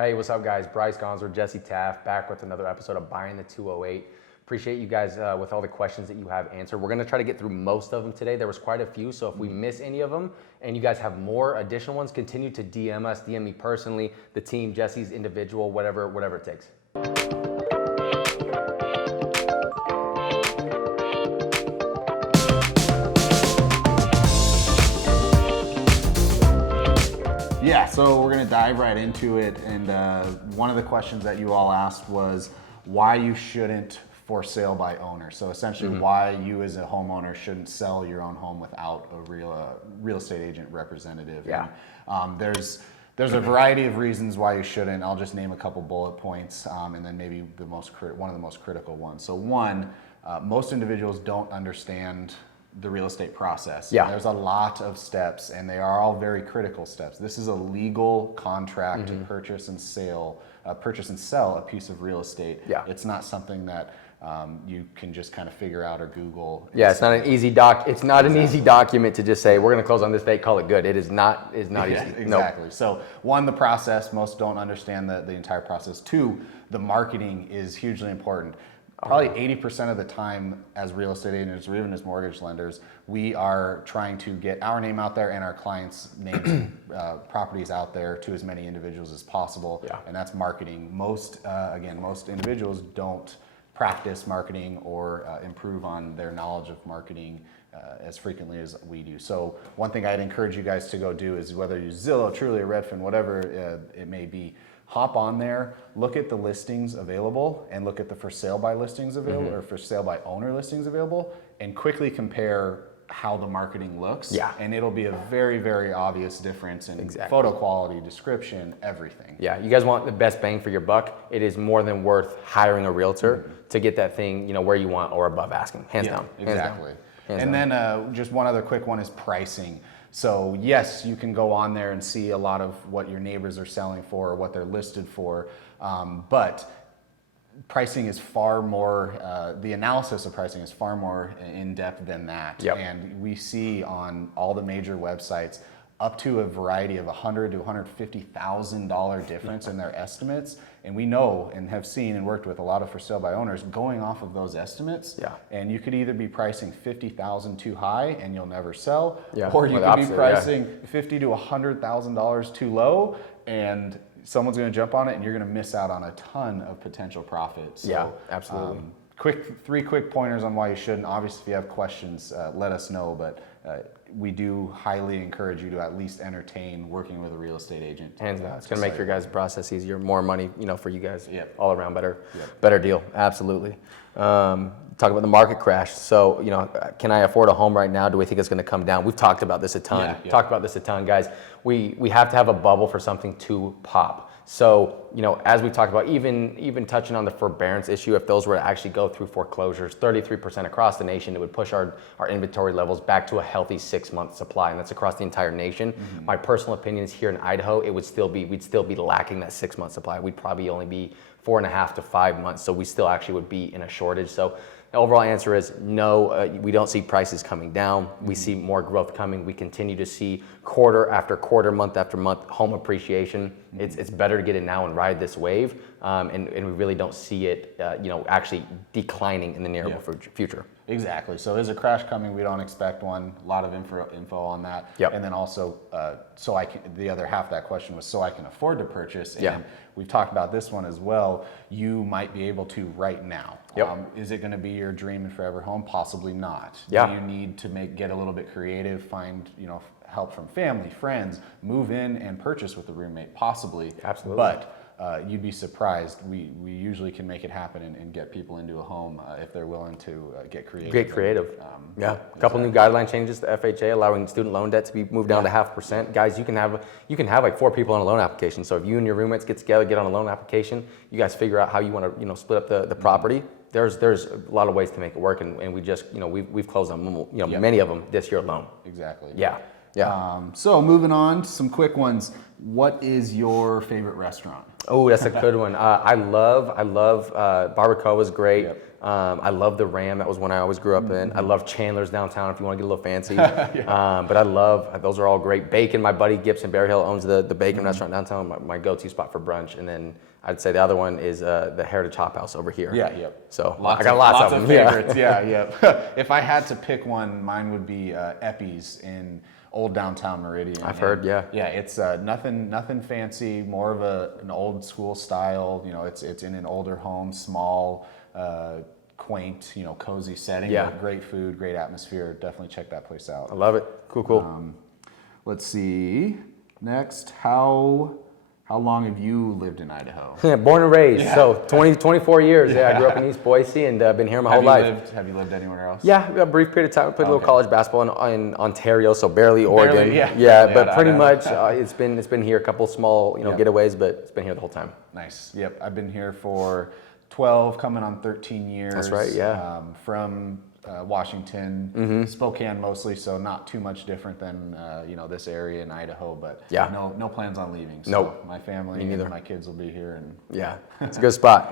Hey, what's up, guys? Bryce Gonzer, Jesse Taft, back with another episode of Buying the 208. Appreciate you guys with all the questions that you have answered. We're going to try to get through most of them today. There was quite a few, so if we miss any of them and you guys have more additional ones, continue to DM us, DM me personally, the team, Jesse's individual, whatever it takes. Yeah, so we're going to dive right into it. And one of the questions that you all asked was why you shouldn't for sale by owner. So essentially why you as a homeowner shouldn't sell your own home without a real estate agent representative. Yeah. And, there's a variety of reasons why you shouldn't. I'll just name a couple bullet points and then maybe one of the most critical ones. So one, most individuals don't understand the real estate process. Yeah. There's a lot of steps and they are all very critical steps. This is a legal contract to purchase and sell a piece of real estate. Yeah. It's not something that you can just kind of figure out or Google. Yeah, it's not an easy an easy document to just say we're going to close on this date, call it good. It is not easy. Exactly. Nope. So one, the process, most don't understand the entire process. Two, the marketing is hugely important. Probably 80% of the time as real estate agents or even as mortgage lenders, we are trying to get our name out there and our clients' names, properties out there to as many individuals as possible. Yeah. And that's marketing. Most individuals don't practice marketing or improve on their knowledge of marketing as frequently as we do. So one thing I'd encourage you guys to go do is whether you use Zillow, Trulia, Redfin, whatever it may be, hop on there, look at the listings available and look at the for sale by listings available or for sale by owner listings available and quickly compare how the marketing looks. Yeah. And it'll be a very, very obvious difference in photo quality, description, everything. Yeah, you guys want the best bang for your buck. It is more than worth hiring a realtor to get that thing, where you want or above asking, hands down. Exactly. Hands and down. then just one other quick one is pricing. So yes, you can go on there and see a lot of what your neighbors are selling for or what they're listed for, but pricing is far more, the analysis of pricing is far more in-depth than that. Yep. And we see on all the major websites up to a variety of $100,000 to $150,000 difference in their estimates. And we know and have seen and worked with a lot of for sale by owners going off of those estimates. Yeah. And you could either be pricing $50,000 too high and you'll never sell, Yeah. or you Or the could be opposite, pricing $50,000 to $100,000 too low, and someone's going to jump on it, and you're going to miss out on a ton of potential profit. So, Yeah, absolutely. Three quick pointers on why you shouldn't. Obviously, if you have questions, let us know. But we do highly encourage you to at least entertain working with a real estate agent. Hands down. It's going to make your guys' process easier, more money, for you guys. Yep. All around better deal. Absolutely. Talk about the market crash. So, can I afford a home right now? Do we think it's going to come down? We've talked about this a ton. Yeah. Talked about this a ton, guys. We have to have a bubble for something to pop. So, as we talked about, even touching on the forbearance issue, if those were to actually go through foreclosures, 33% across the nation, it would push our inventory levels back to a healthy 6-month supply, and that's across the entire nation. My personal opinion is here in Idaho, we'd still be lacking that 6-month supply. We'd probably only be 4.5 to 5 months, so we still actually would be in a shortage. So the overall answer is no, we don't see prices coming down. We see more growth coming. We continue to see quarter after quarter, month after month, home appreciation. It's better to get in now and ride this wave, and we really don't see it, actually declining in the near future. Exactly. So there's a crash coming. We don't expect one. A lot of info on that. Yep. And then also, the other half of that question was so I can afford to purchase. And Yeah. we've talked about this one as well. You might be able to right now. Yep. Is it going to be your dream and forever home? Possibly not. Yeah. Do you need to get a little bit creative, find, help from family, friends, move in and purchase with a roommate? Possibly. Absolutely. But you'd be surprised. We usually can make it happen and get people into a home if they're willing to get creative. Get creative. A couple new guideline changes to FHA, allowing student loan debt to be moved down to 0.5%. Guys, you can have like 4 people on a loan application. So if you and your roommates get together, get on a loan application, you guys figure out how you want to split up the property. There's a lot of ways to make it work, and we just we've closed on many of them this year alone. Exactly. Yeah. Yeah. So moving on to some quick ones. What is your favorite restaurant? Oh, that's a good one. I love Barbacoa is great. Yep. I love the Ram. That was one I always grew up in. I love Chandler's downtown if you want to get a little fancy. But I love, those are all great. Bacon, my buddy Gibson Berry Hill owns the bacon restaurant downtown, my go-to spot for brunch. And then I'd say the other one is the Heritage Hop House over here. Yeah, yep. So I got lots of them. favorites. Yeah. If I had to pick one, mine would be Eppie's in Old Downtown Meridian. I've heard, yeah. Yeah, it's nothing fancy, more of an old school style. You know, it's in an older home, small, quaint, cozy setting. Yeah. But great food, great atmosphere. Definitely check that place out. I love it. Cool. Let's see. Next, how long have you lived in Idaho? Born and raised, so 24 years. Yeah, I grew up in East Boise and been here my whole life. Have you lived anywhere else? Yeah, a brief period of time. I played a little college basketball in Ontario, so barely Oregon. Yeah, but pretty much it's been here. A couple small getaways, but it's been here the whole time. Nice. Yep, I've been here for 12, coming on 13 years. That's right. Yeah. From Washington, Spokane mostly, so not too much different than this area in Idaho. But no plans on leaving. So Nope. my family and my kids will be here. And yeah, it's a good spot.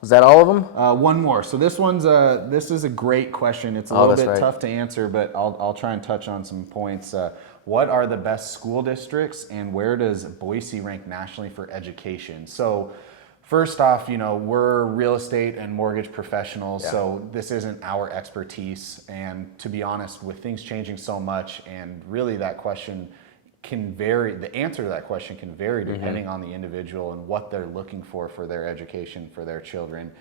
Was that all of them? One more. So this is a great question. It's a little bit tough to answer, but I'll try and touch on some points. What are the best school districts, and where does Boise rank nationally for education? So first off, we're real estate and mortgage professionals, so this isn't our expertise. And to be honest, with things changing so much, and really that question can vary, the answer to that question can vary depending on the individual and what they're looking for their education, for their children.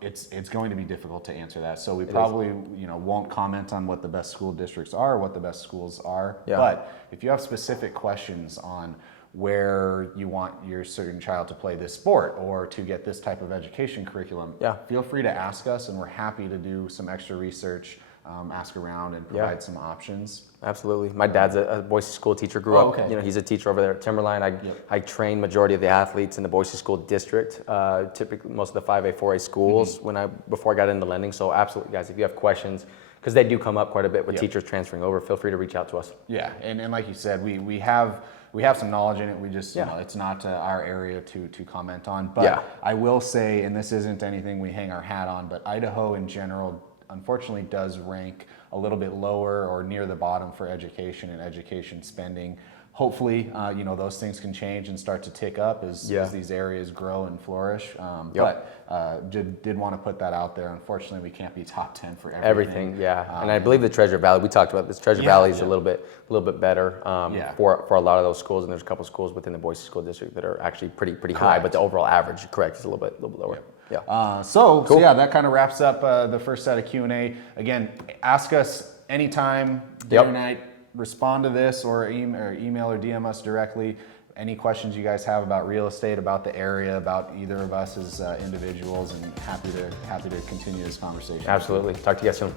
It's going to be difficult to answer that. So we probably won't comment on what the best school districts are, what the best schools are. But if you have specific questions on where you want your certain child to play this sport or to get this type of education curriculum, feel free to ask us, and we're happy to do some extra research, ask around, and provide some options. Absolutely. My dad's a Boise school teacher, grew up, he's a teacher over there at Timberline. I trained majority of the athletes in the Boise school district, typically most of the 5A, 4A schools before I got into lending. So absolutely, guys, if you have questions, because they do come up quite a bit with teachers transferring over, feel free to reach out to us. Yeah, and like you said, we have some knowledge in it. We just, it's not our area to comment on. But I will say, and this isn't anything we hang our hat on, but Idaho in general, unfortunately, does rank a little bit lower or near the bottom for education and education spending. Hopefully, those things can change and start to tick up as these areas grow and flourish. But did want to put that out there. Unfortunately, we can't be top 10 for everything. And I believe the Treasure Valley, we talked about this, Treasure Valley is a little bit better for a lot of those schools, and there's a couple schools within the Boise School District that are actually pretty high, but the overall average, is a little bit lower. So that kind of wraps up the first set of Q&A. Again, ask us anytime, day or night. Respond to this or email or DM us directly. Any questions you guys have about real estate, about the area, about either of us as individuals, and happy to continue this conversation. Absolutely. Talk to you guys soon.